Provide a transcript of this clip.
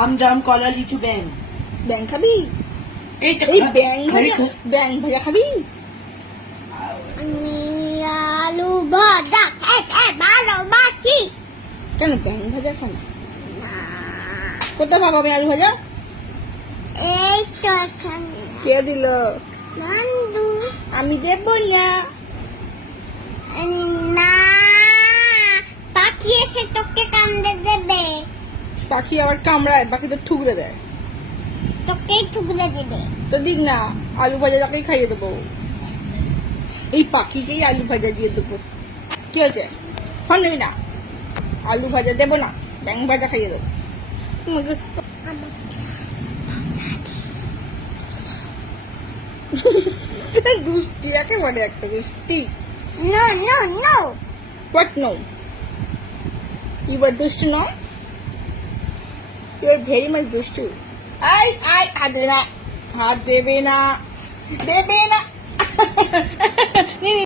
আম জাম কলা লিচু ব্যাং। ব্যাং খাবি? এই এই ব্যাং ভাজা খাবি? আলু ভাজা ভালোবাসি। কেন ব্যাং ভাজা খান? কোথায় পাবো আমি আলু ভাজা? এই তো এখানে কে দিল? নান্দু। আমি দেব না। না, পাখি এসে তোকে কামড়ে দেবে। পাখি আবার কামড়ায়, পাখি তো ঠুকরে দেয়। তোকেই ঠুকরে দেবে। তো দিক না, আলু ভাজা তাকেই খাইয়ে দেবো। এই পাখিকেই আলু ভাজা দিয়ে দেবো। কি হয়েছে? ফোন নেবি না? আলু ভাজা দেবো না, ব্যাং ভাজা খাইয়ে দেবো। দুষ্টি, একেবারে একটা দুষ্টি। No no no. What no? You were dustu, no? You are very much dustu. হাত দেবে না, হাত দেবে না, দেবে না।